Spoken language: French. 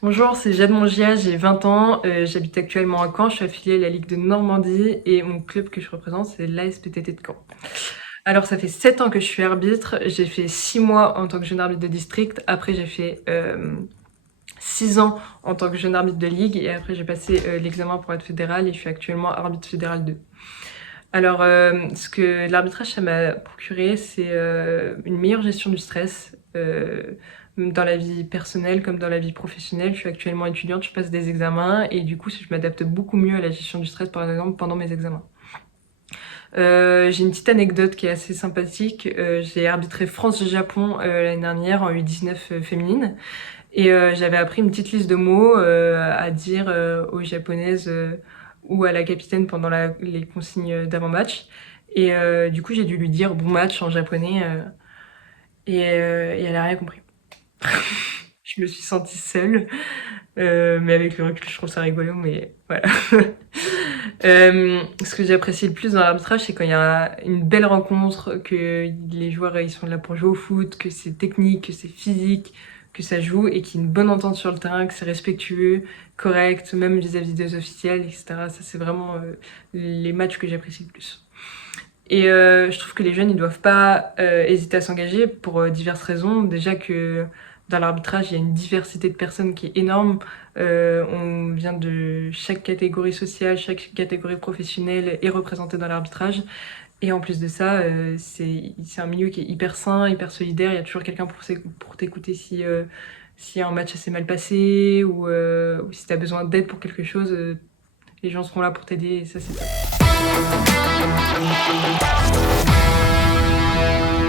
Bonjour, c'est Jade Mongia, j'ai 20 ans, j'habite actuellement à Caen, je suis affiliée à la Ligue de Normandie et mon club que je représente c'est l'ASPTT de Caen. Alors ça fait 7 ans que je suis arbitre, j'ai fait 6 mois en tant que jeune arbitre de district, après j'ai fait 6 ans en tant que jeune arbitre de ligue et après j'ai passé l'examen pour être fédéral et je suis actuellement arbitre fédéral 2. Alors ce que l'arbitrage ça m'a procuré c'est une meilleure gestion du stress, dans la vie personnelle comme dans la vie professionnelle. Je suis actuellement étudiante, je passe des examens et du coup je m'adapte beaucoup mieux à la gestion du stress par exemple pendant mes examens. J'ai une petite anecdote qui est assez sympathique. J'ai arbitré France-Japon l'année dernière en U19 féminine et j'avais appris une petite liste de mots à dire aux japonaises ou à la capitaine pendant les consignes d'avant-match. Et du coup j'ai dû lui dire bon match en japonais et elle a rien compris. Je me suis sentie seule, mais avec le recul, je trouve ça rigolo, mais voilà. Ce que j'apprécie le plus dans l'arbitrage, c'est quand il y a une belle rencontre, que les joueurs ils sont là pour jouer au foot, que c'est technique, que c'est physique, que ça joue et qu'il y a une bonne entente sur le terrain, que c'est respectueux, correct, même vis-à-vis des officiels, etc. Ça, c'est vraiment les matchs que j'apprécie le plus. Et je trouve que les jeunes, ils doivent pas hésiter à s'engager pour diverses raisons. Déjà que dans l'arbitrage, il y a une diversité de personnes qui est énorme. On vient de chaque catégorie sociale, chaque catégorie professionnelle est représentée dans l'arbitrage. Et en plus de ça, c'est un milieu qui est hyper sain, hyper solidaire. Il y a toujours quelqu'un pour t'écouter si un match s'est mal passé ou si tu as besoin d'aide pour quelque chose. Les gens seront là pour t'aider et ça, c'est top.